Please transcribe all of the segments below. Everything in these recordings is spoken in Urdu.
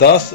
10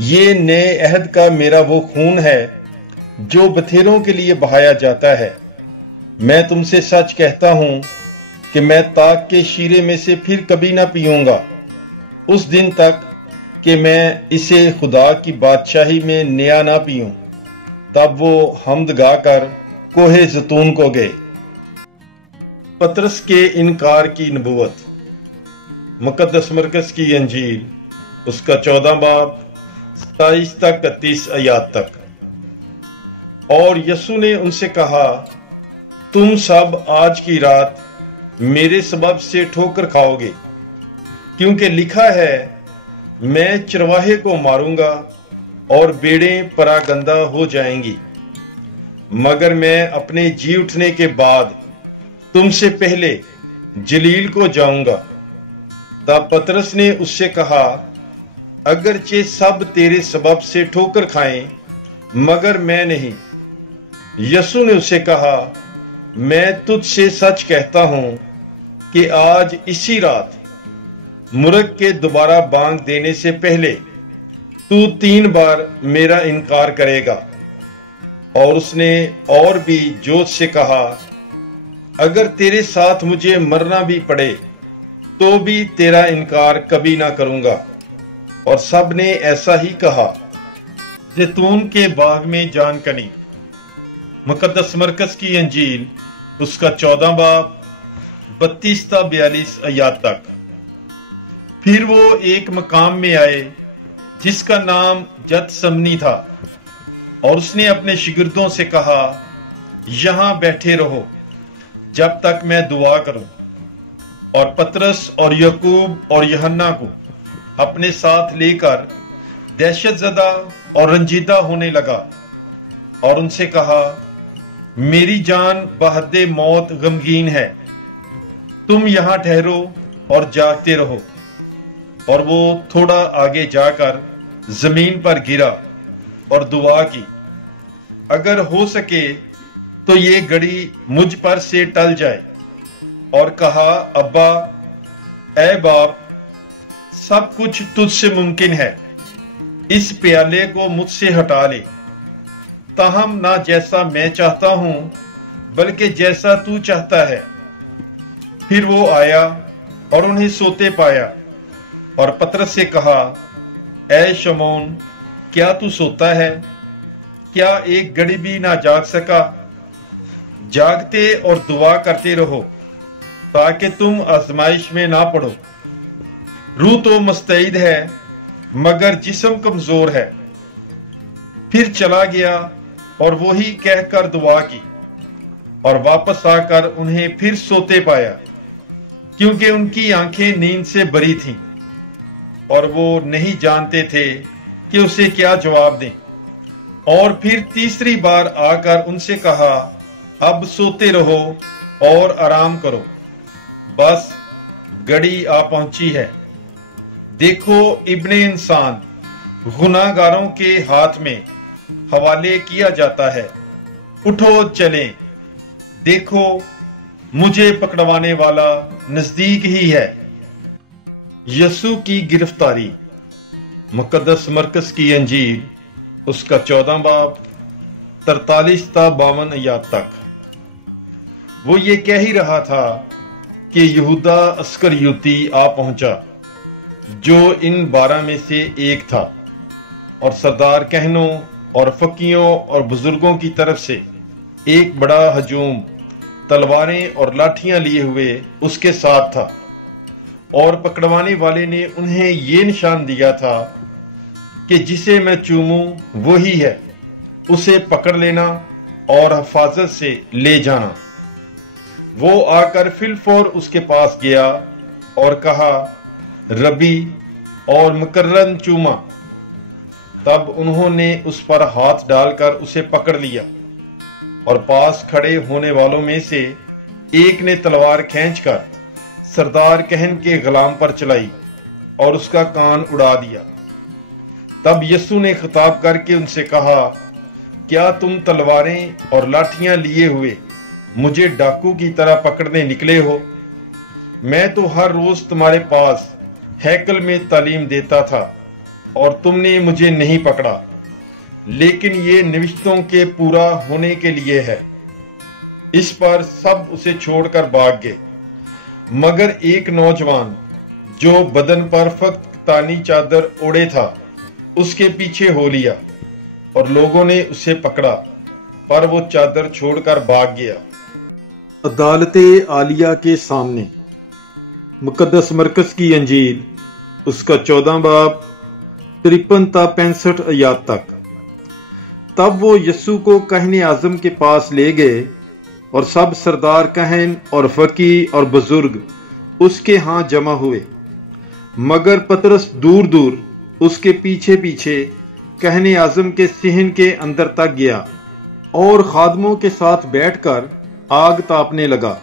یہ نئے عہد کا میرا وہ خون ہے جو بتھیروں کے لیے بہایا جاتا ہے۔ میں تم سے سچ کہتا ہوں کہ میں تاک کے شیرے میں سے پھر کبھی نہ پیوں گا، اس دن تک کہ میں اسے خدا کی بادشاہی میں نیا نہ پیوں۔ تب وہ حمد گا کر کوہ زیتون کو گئے۔ پطرس کے انکار کی نبوت۔ مقدس مرکز کی انجیل اس کا 14 باب 27 تا 31 آیات تک۔ اور یسوع نے ان سے کہا، تم سب آج کی رات میرے سبب سے ٹھوکر کھاؤ گے، کیونکہ لکھا ہے، میں چرواہے کو ماروں گا اور بھیڑیں پراگندہ ہو جائیں گی۔ مگر میں اپنے جی اٹھنے کے بعد تم سے پہلے جلیل کو جاؤں گا۔ تب پطرس نے اس سے کہا، اگرچہ سب تیرے سبب سے ٹھوکر کھائیں مگر میں نہیں۔ یسوع نے اسے کہا، میں تجھ سے سچ کہتا ہوں کہ آج اسی رات مرغ کے دوبارہ بانگ دینے سے پہلے تو 3 بار میرا انکار کرے گا۔ اور اس نے اور بھی جوش سے کہا، اگر تیرے ساتھ مجھے مرنا بھی پڑے تو بھی تیرا انکار کبھی نہ کروں گا۔ اور سب نے ایسا ہی کہا۔ زیتون کے باغ میں جان کنی۔ مقدس مرکز کی انجیل اس کا 14 باب 32 تا 42 آیات تک۔ پھر وہ ایک مقام میں آئے جس کا نام گتسمنی تھا، اور اس نے اپنے شاگردوں سے کہا، یہاں بیٹھے رہو جب تک میں دعا کروں۔ اور پطرس اور یعقوب اور یوحنا کو اپنے ساتھ لے کر دہشت زدہ اور رنجیدہ ہونے لگا، اور ان سے کہا، میری جان بحد موت غمگین ہے، تم یہاں ٹھہرو اور جاگتے رہو۔ اور وہ تھوڑا آگے جا کر زمین پر گرا اور دعا کی، اگر ہو سکے تو یہ گھڑی مجھ پر سے ٹل جائے۔ اور کہا، ابا، اے باپ، سب کچھ تجھ سے ممکن ہے، اس پیالے کو مجھ سے ہٹا لے، تاہم نہ جیسا میں چاہتا ہوں بلکہ جیسا تو چاہتا ہے۔ پھر وہ آیا اور انہیں سوتے پایا، اور پطرس سے کہا، اے شمعون، کیا تو سوتا ہے؟ کیا ایک گھڑی بھی نہ جاگ سکا؟ جاگتے اور دعا کرتے رہو تاکہ تم آزمائش میں نہ پڑو۔ روح تو مستعد ہے مگر جسم کمزور ہے۔ پھر چلا گیا اور وہی کہہ کر دعا کی، اور واپس آ کر انہیں پھر سوتے پایا، کیونکہ ان کی آنکھیں نیند سے بری تھیں، اور وہ نہیں جانتے تھے کہ اسے کیا جواب دیں۔ اور پھر تیسری بار آ کر ان سے کہا، اب سوتے رہو اور آرام کرو، بس گھڑی آ پہنچی ہے۔ دیکھو، ابن انسان گناہ گاروں کے ہاتھ میں حوالے کیا جاتا ہے۔ اٹھو چلیں، دیکھو مجھے پکڑوانے والا نزدیک ہی ہے۔ یسوع کی گرفتاری۔ مقدس مرکز کی انجیل اس کا 14 باب 43 تا 52 آیات تک۔ وہ یہ کہہ ہی رہا تھا کہ یہودا اسکریوتی آ پہنچا، جو ان 12 میں سے ایک تھا، اور سردار کہنوں اور فقیوں اور بزرگوں کی طرف سے ایک بڑا ہجوم تلواریں اور لاٹھیاں لیے ہوئے اس کے ساتھ تھا۔ اور پکڑوانے والے نے انہیں یہ نشان دیا تھا کہ جسے میں چوموں وہی ہے، اسے پکڑ لینا اور حفاظت سے لے جانا۔ وہ آ کر فی الفور اس کے پاس گیا اور کہا، ربی، اور مکرن چوما۔ تب انہوں نے اس پر ہاتھ ڈال کر اسے پکڑ لیا، اور پاس کھڑے ہونے والوں میں سے ایک نے تلوار کھینچ کر سردار کہن کے غلام پر چلائی اور اس کا کان اڑا دیا۔ تب یسوع نے خطاب کر کے ان سے کہا، کیا تم تلواریں اور لاٹھیاں لیے ہوئے مجھے ڈاکو کی طرح پکڑنے نکلے ہو؟ میں تو ہر روز تمہارے پاس ہیکل میں تعلیم دیتا تھا، اور تم نے مجھے نہیں پکڑا، لیکن یہ نوشتوں کے پورا ہونے کے لیے ہے۔ اس پر سب اسے چھوڑ کر بھاگ گئے، مگر ایک نوجوان جو بدن پر فختانی چادر اوڑھے تھا اس کے پیچھے ہو لیا، اور لوگوں نے اسے پکڑا، پر وہ چادر چھوڑ کر بھاگ گیا۔ عدالت عالیہ کے سامنے مقدس مرکز کی انجیل، اس کا 14 باب 53 تا 65 آیات تک۔ تب وہ یسوع کو کاہن اعظم کے پاس لے گئے، اور سب سردار کہن اور فقیہ اور بزرگ اس کے ہاں جمع ہوئے، مگر پطرس دور دور اس کے پیچھے پیچھے کاہن اعظم کے صحن کے اندر تک گیا، اور خادموں کے ساتھ بیٹھ کر آگ تاپنے لگا۔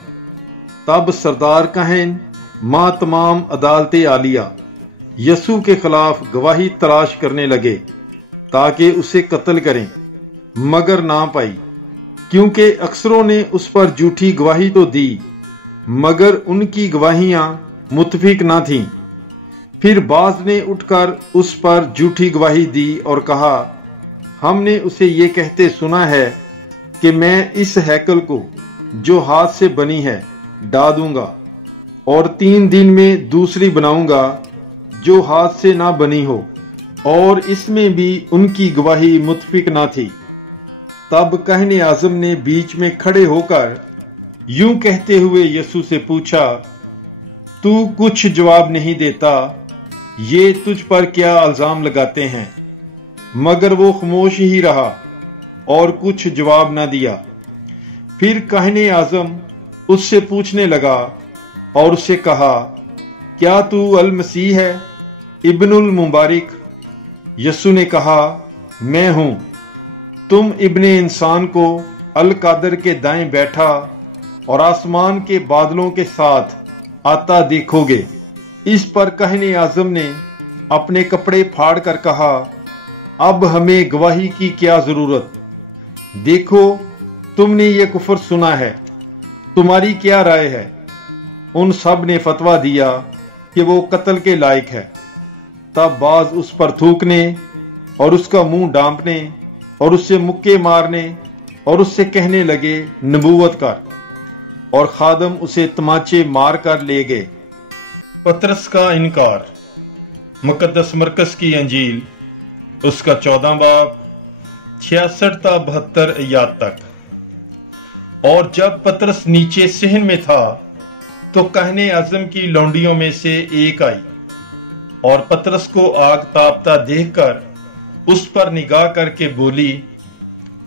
تب سردار کہن ماں تمام عدالت عالیہ یسوع کے خلاف گواہی تلاش کرنے لگے تاکہ اسے قتل کریں، مگر نہ پائی، کیونکہ اکثروں نے اس پر جھوٹی گواہی تو دی، مگر ان کی گواہیاں متفق نہ تھیں۔ پھر بعض نے اٹھ کر اس پر جھوٹی گواہی دی اور کہا، ہم نے اسے یہ کہتے سنا ہے کہ میں اس ہیکل کو جو ہاتھ سے بنی ہے ڈھا دوں گا، اور 3 دن میں دوسری بناؤں گا جو ہاتھ سے نہ بنی ہو، اور اس میں بھی ان کی گواہی متفق نہ تھی۔ تب کاہن اعظم نے بیچ میں کھڑے ہو کر یوں کہتے ہوئے یسوع سے پوچھا، تو کچھ جواب نہیں دیتا؟ یہ تجھ پر کیا الزام لگاتے ہیں؟ مگر وہ خاموش ہی رہا اور کچھ جواب نہ دیا۔ پھر کاہن اعظم اس سے پوچھنے لگا اور اس سے کہا، کیا تو المسیح ہے، ابن المبارک؟ یسوع نے کہا، میں ہوں۔ تم ابن انسان کو القادر کے دائیں بیٹھا اور آسمان کے بادلوں کے ساتھ آتا دیکھو گے۔ اس پر کاہن اعظم نے اپنے کپڑے پھاڑ کر کہا، اب ہمیں گواہی کی کیا ضرورت؟ دیکھو، تم نے یہ کفر سنا ہے، تمہاری کیا رائے ہے؟ ان سب نے فتویٰ دیا کہ وہ قتل کے لائق ہے۔ تب بعض اس پر تھوکنے اور اس کا منہ ڈانپنے اور اس سے مکے مارنے اور اس سے کہنے لگے، نبوت کر، اور خادم اسے تماچے مار کر لے گئے۔ پطرس کا انکار۔ مقدس مرکز کی انجیل، اس کا 14 باب 66 تا 72 آیات تک۔ اور جب پطرس نیچے صحن میں تھا تو کاہن اعظم کی لونڈیوں میں سے ایک آئی، اور پطرس کو آگ تاپتا دیکھ کر اس پر نگاہ کر کے بولی،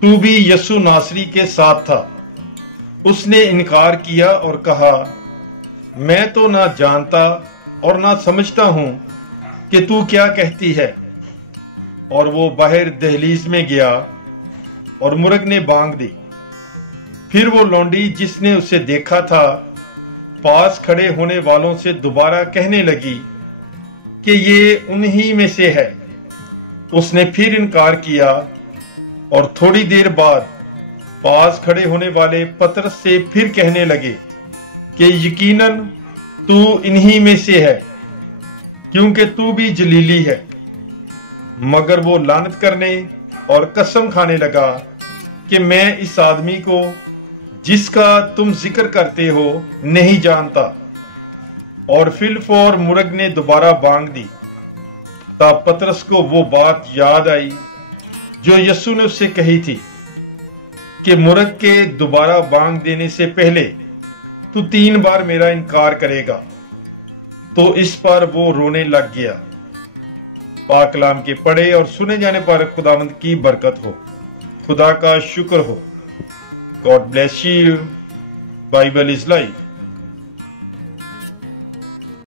تو بھی یسوع ناصری کے ساتھ تھا؟ اس نے انکار کیا اور کہا، میں تو نہ جانتا اور نہ سمجھتا ہوں کہ تو کیا کہتی ہے۔ اور وہ باہر دہلیز میں گیا اور مرغ نے بانگ دی۔ پھر وہ لونڈی جس نے اسے دیکھا تھا پاس کھڑے ہونے والوں سے دوبارہ کہنے لگی کہ یہ انہی میں سے ہے۔ اس نے پھر انکار کیا، اور تھوڑی دیر بعد پاس کھڑے ہونے والے پطرس سے پھر کہنے لگے کہ یقیناً تو انہی میں سے ہے، کیونکہ تو بھی جلیلی ہے۔ مگر وہ لعنت کرنے اور قسم کھانے لگا کہ میں اس آدمی کو جس کا تم ذکر کرتے ہو نہیں جانتا۔ اور فی الفور مرغ نے دوبارہ بانگ دی۔ تب پطرس کو وہ بات یاد آئی جو یسوع نے اس سے کہی تھی کہ مرغ کے دوبارہ بانگ دینے سے پہلے تو 3 بار میرا انکار کرے گا۔ تو اس پر وہ رونے لگ گیا۔ پاک کلام کے پڑھے اور سنے جانے پر خداوند کی برکت ہو۔ خدا کا شکر ہو۔ God bless you. Bible is life.